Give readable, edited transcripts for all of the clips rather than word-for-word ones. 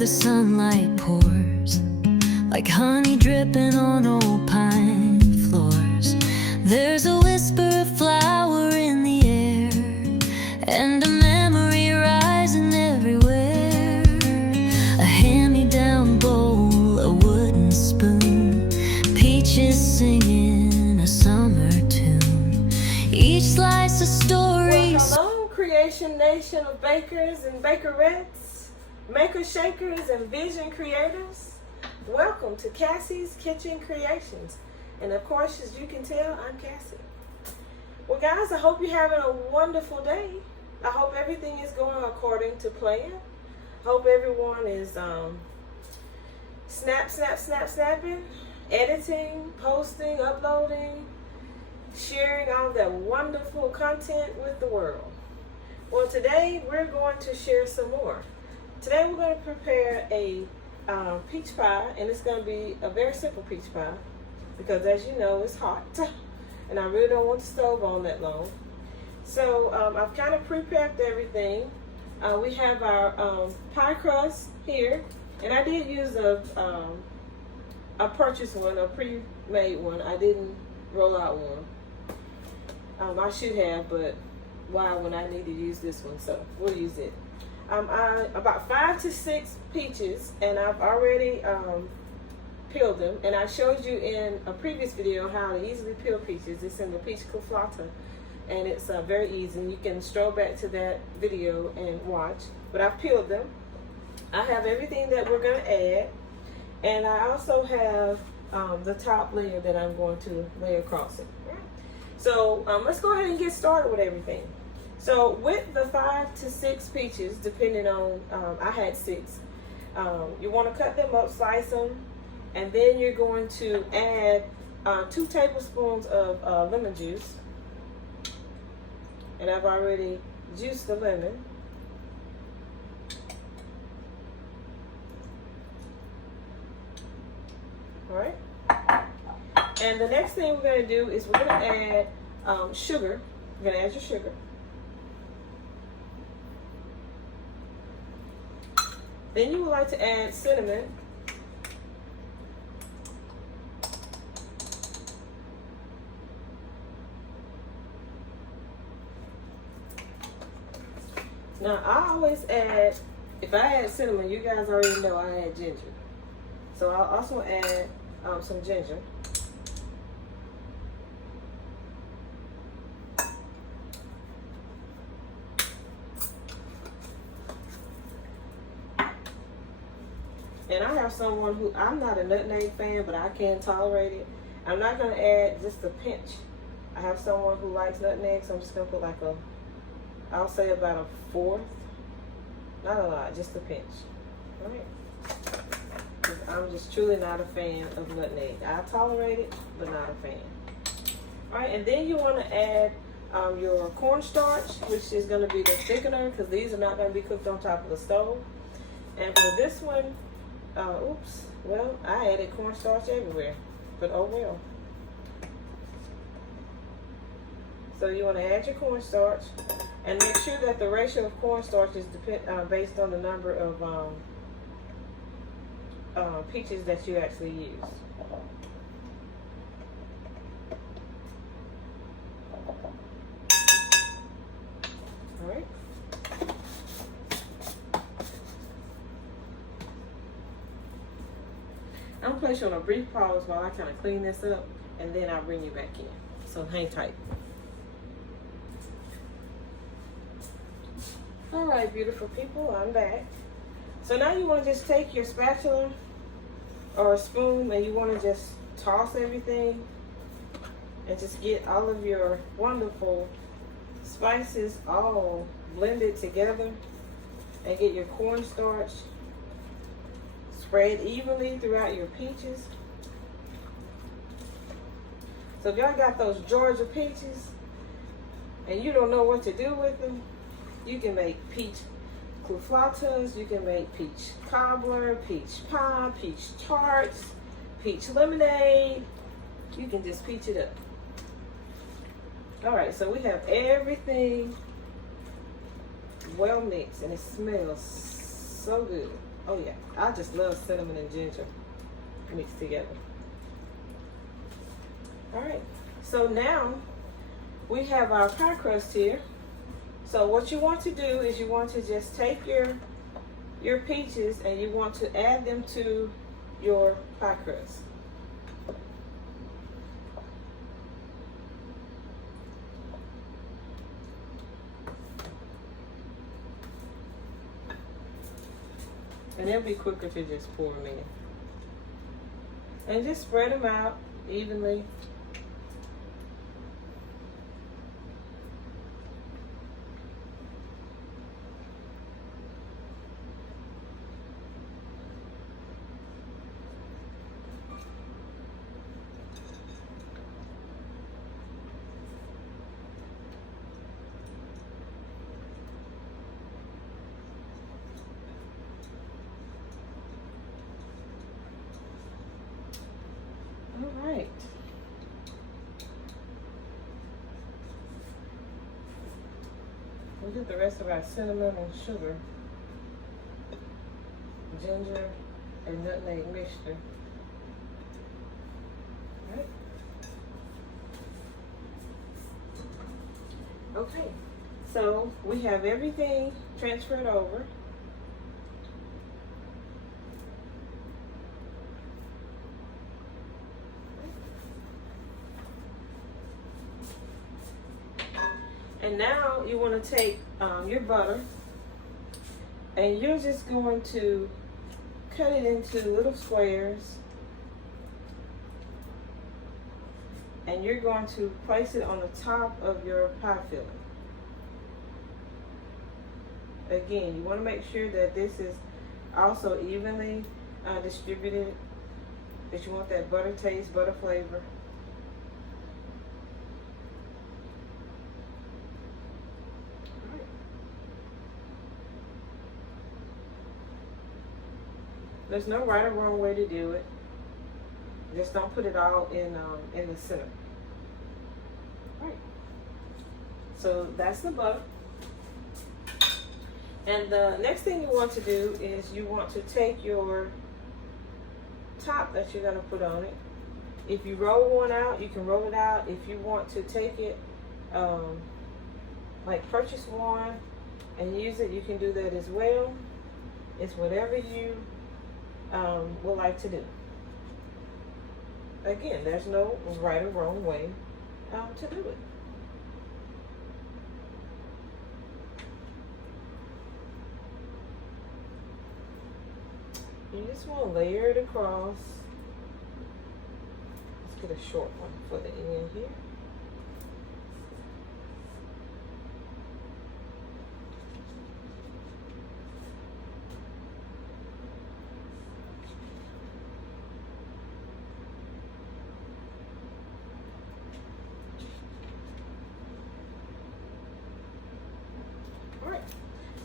the sunlight pours, like honey dripping on old pine floors. There's a whisper of flower in the air, and a memory rising everywhere. A hand-me-down bowl, a wooden spoon, peaches singing a summer tune. Each slice a story. Well, hello, Creation Nation of bakers and bakerettes, maker shakers and vision creators. Welcome to Cassie's Kitchen Creations. And of course, as you can tell, I'm Cassie. Well, guys, I hope you're having a wonderful day. I hope everything is going according to plan. Hope everyone is snapping, editing, posting, uploading, sharing all that wonderful content with the world. Well, today we're going to share some more. Today we're going to prepare a peach pie, and it's going to be a very simple peach pie because, as you know, it's hot and I really don't want the stove on that long. So I've kind of pre-packed everything. We have our pie crust here, and I did use a purchased one, a pre-made one. I didn't roll out one. I should have, but why when I need to use this one? So we'll use it. About 5 to 6 peaches, and I've already peeled them, and I showed you in a previous video how to easily peel peaches. It's in the peach coufflata, and it's very easy. You can stroll back to that video and watch, but I've peeled them. I have everything that we're going to add, and I also have the top layer that I'm going to lay across it. So let's go ahead and get started with everything. So with the 5 to 6 peaches, depending on, I had 6, you want to cut them up, slice them, and then you're going to add 2 tablespoons of lemon juice. And I've already juiced the lemon. All right. And the next thing we're going to do is we're going to add sugar. You're going to add your sugar. Then you would like to add cinnamon. Now I always add, if I add cinnamon, you guys already know I add ginger. So I'll also add some ginger. And I have someone who, I'm not a nutmeg fan, but I can tolerate it. I'm not going to add just a pinch. I have someone who likes nutmeg, so I'm just going to put like I'll say about a 1/4. Not a lot, just a pinch. All right? 'Cause I'm just truly not a fan of nutmeg. I tolerate it, but not a fan. All right, and then you want to add your cornstarch, which is going to be the thickener, because these are not going to be cooked on top of the stove. And for this one, oops, well, I added cornstarch everywhere, but oh well. So you want to add your cornstarch, and make sure that the ratio of cornstarch is based on the number of peaches that you actually use. All right. I'm going to place you on a brief pause while I kind of clean this up, and then I'll bring you back in. So hang tight. All right, beautiful people, I'm back. So now you want to just take your spatula or a spoon, and you want to just toss everything and just get all of your wonderful spices all blended together, and get your cornstarch spread evenly throughout your peaches. So if y'all got those Georgia peaches and you don't know what to do with them, you can make peach coufflatas, you can make peach cobbler, peach pie, peach tarts, peach lemonade. You can just peach it up. All right, so we have everything well mixed, and it smells so good. Oh yeah, I just love cinnamon and ginger mixed together. All right, so now we have our pie crust here. So what you want to do is you want to just take your peaches and you want to add them to your pie crust. And it'll be quicker to just pour them in. And just spread them out evenly. All right. We'll get the rest of our cinnamon and sugar, ginger, and nutmeg mixture. All right. Okay, so we have everything transferred over. And now you want to take your butter and you're just going to cut it into little squares, and you're going to place it on the top of your pie filling. Again, you want to make sure that this is also evenly distributed, that you want that butter taste, butter flavor. There's no right or wrong way to do it. Just don't put it all in the center. Right. So that's the butter. And the next thing you want to do is you want to take your top that you're going to put on it. If you roll one out, you can roll it out. If you want to take it, like purchase one and use it, you can do that as well. It's whatever you would like to do. Again, there's no right or wrong way to do it. You just want to layer it across. Let's get a short one for the end here.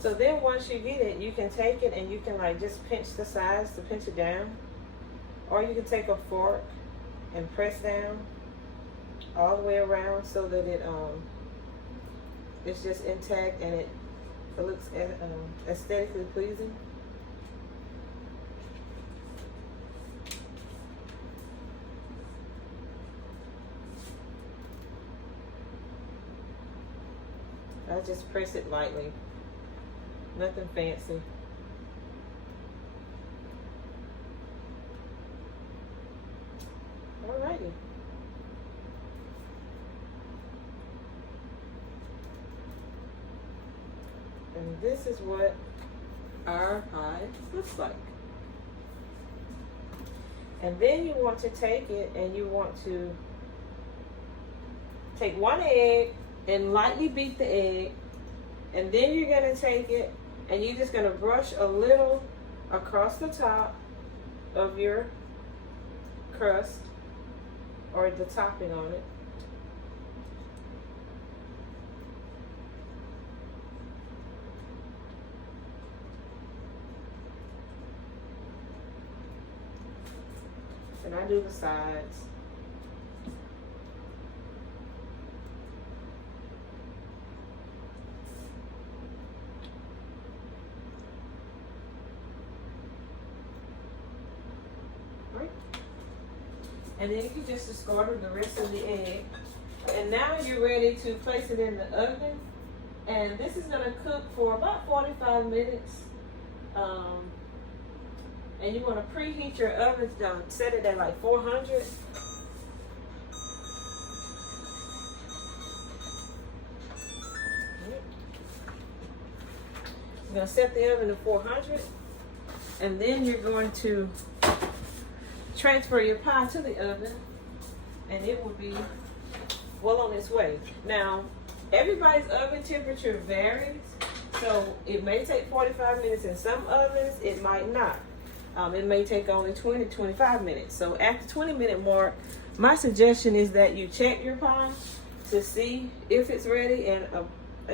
So then once you get it, you can take it and you can like just pinch the sides to pinch it down. Or you can take a fork and press down all the way around so that it's just intact and it looks aesthetically pleasing. I just press it lightly. Nothing fancy. Alrighty. And this is what our pie looks like. And then you want to take it and you want to take one egg and lightly beat the egg. And then you're going to take it and you're just going to brush a little across the top of your crust or the topping on it. And I do the sides. And then you can just discard the rest of the egg. And now you're ready to place it in the oven. And this is gonna cook for about 45 minutes. And you wanna preheat your oven, set it at like 400. You're gonna set the oven to 400. And then you're going to transfer your pie to the oven, and it will be well on its way. Now, everybody's oven temperature varies, so it may take 45 minutes in some ovens, it might not. It may take only 20, 25 minutes. So after 20-minute mark, my suggestion is that you check your pie to see if it's ready, and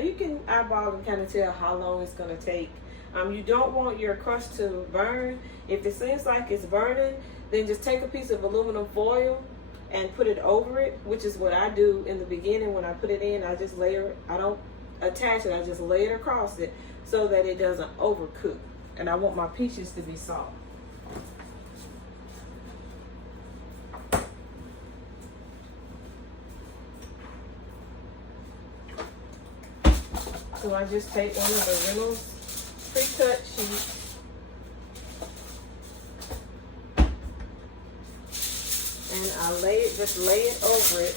you can eyeball and kind of tell how long it's gonna take. You don't want your crust to burn. If it seems like it's burning, then just take a piece of aluminum foil and put it over it, which is what I do in the beginning. When I put it in, I just layer it. I don't attach it, I just lay it across it so that it doesn't overcook. And I want my peaches to be soft. So I just take one of the Reynolds pre-cut sheets and I just lay it over it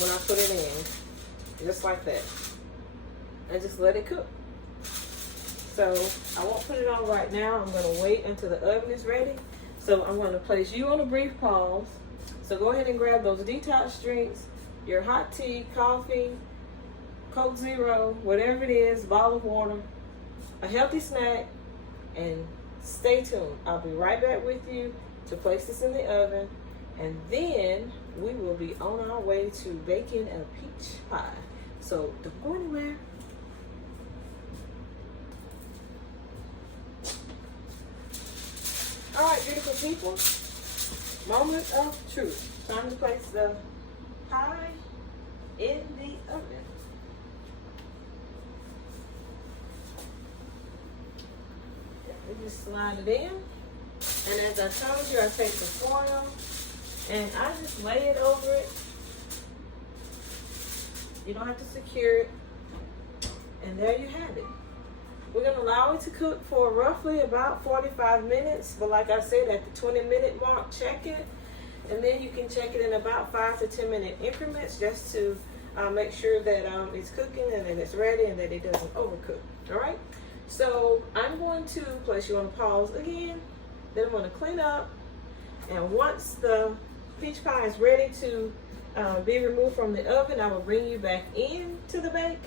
when I put it in, just like that, and just let it cook. So I won't put it on right now. I'm going to wait until the oven is ready. So I'm going to place you on a brief pause. So go ahead and grab those detox drinks, your hot tea, coffee, Coke Zero, whatever it is, bottle of water, a healthy snack, and stay tuned. I'll be right back with you to place this in the oven, and then we will be on our way to baking a peach pie. So don't go anywhere. All right, beautiful people, moment of truth. Time to place the pie in the oven. We just slide it in, and as I told you, I take the foil and I just lay it over it. You don't have to secure it, and there you have it. We're going to allow it to cook for roughly about 45 minutes, but like I said, at the 20-minute mark, check it, and then you can check it in about 5 to 10-minute increments just to make sure that it's cooking and that it's ready and that it doesn't overcook. All right? So I'm going to place you on pause again. Then I'm going to clean up. And once the peach pie is ready to be removed from the oven, I will bring you back into the bake.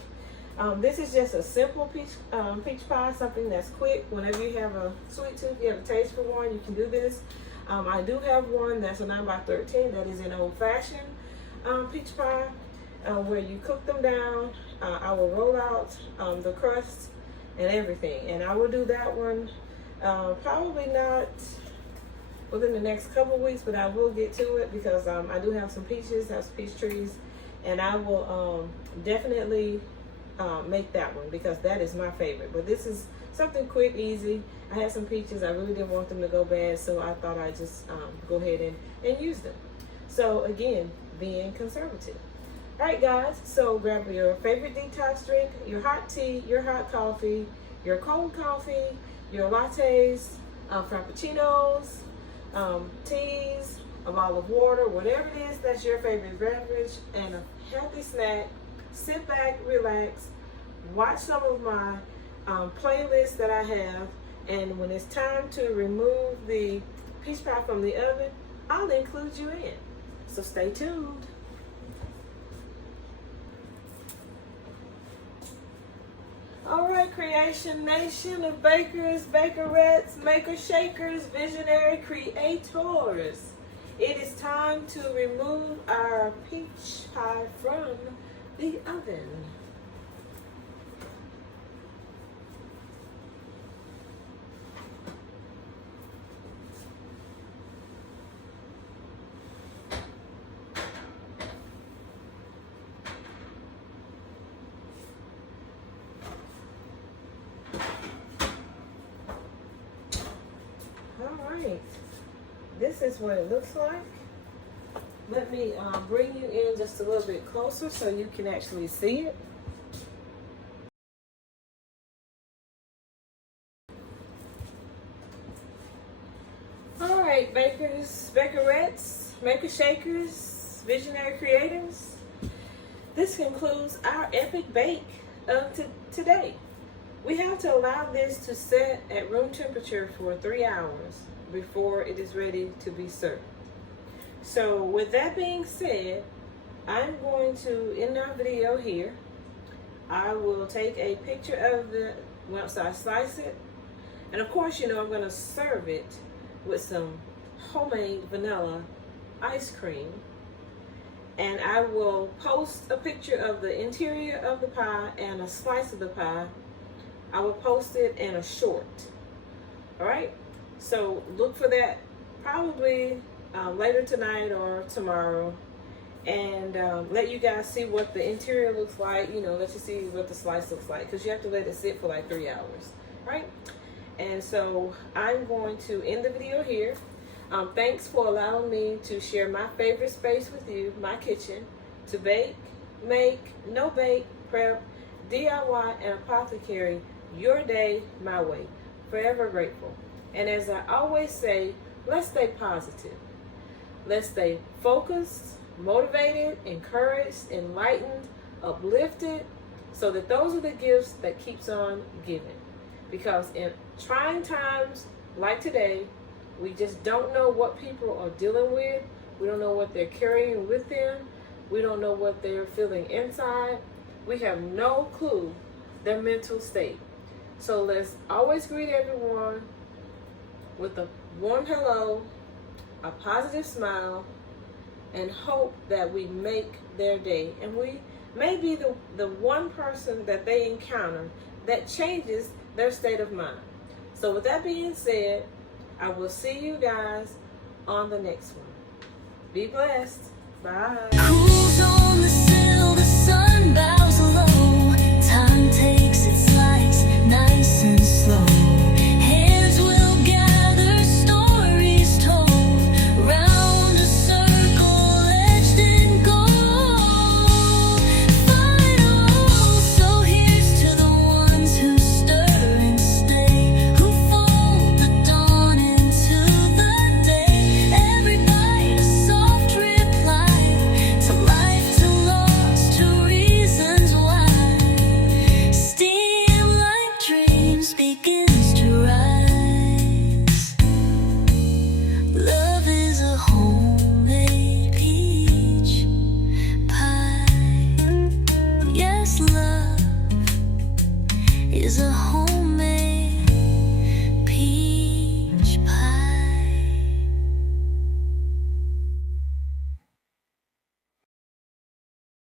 This is just a simple peach pie, something that's quick. Whenever you have a sweet tooth, you have a taste for one, you can do this. I do have one that's a 9x13 that is an old-fashioned peach pie where you cook them down. I will roll out the crust and everything, and I will do that one probably not within the next couple weeks, but I will get to it because I do have some peaches, have some peach trees, and I will definitely make that one because that is my favorite. But this is something quick, easy. I had some peaches, I really didn't want them to go bad, so I thought I'd just go ahead and use them. So again, being conservative. All right, guys, so grab your favorite detox drink, your hot tea, your hot coffee, your cold coffee, your lattes, frappuccinos, teas, a bottle of water, whatever it is that's your favorite beverage, and a healthy snack. Sit back, relax, watch some of my playlists that I have, and when it's time to remove the peach pie from the oven, I'll include you in. So stay tuned. All right, Creation Nation of bakers, bakerettes, maker shakers, visionary creators. It is time to remove our peach pie from the oven. All right, this is what it looks like. Let me bring you in just a little bit closer so you can actually see it. All right, bakers, bakerettes, maker shakers, visionary creators. This concludes our epic bake of today. We have to allow this to set at room temperature for 3 hours before it is ready to be served. So with that being said, I'm going to end our video here. I will take a picture of once I slice it. And of course, you know, I'm going to serve it with some homemade vanilla ice cream. And I will post a picture of the interior of the pie and a slice of the pie. I will post it in a short. All right, so look for that probably later tonight or tomorrow, and let you guys see what the interior looks like. You know, let you see what the slice looks like, because you have to let it sit for like 3 hours, right? And so I'm going to end the video here. Thanks for allowing me to share my favorite space with you, my kitchen, to bake, make, no bake, prep, DIY, and apothecary your day my way. Forever grateful. And as I always say, let's stay positive. Let's stay focused, motivated, encouraged, enlightened, uplifted, so that those are the gifts that keeps on giving. Because in trying times like today, we just don't know what people are dealing with. We don't know what they're carrying with them. We don't know what they're feeling inside. We have no clue their mental state. So let's always greet everyone with a warm hello, a positive smile, and hope that we make their day. And we may be the one person that they encounter that changes their state of mind. So with that being said, I will see you guys on the next one. Be blessed. Bye. Who's on the sill, the sun bows low. Time takes its slice, nice and slow. Hands will gather, stories told. Round a circle, etched in gold. Final, so here's to the ones who stir and stay, who fold the dawn into the day. Every bite a soft reply to life, to loss, to reasons why. Steam like dreams begins to rise. Love is a homemade peach pie. Yes, love is a home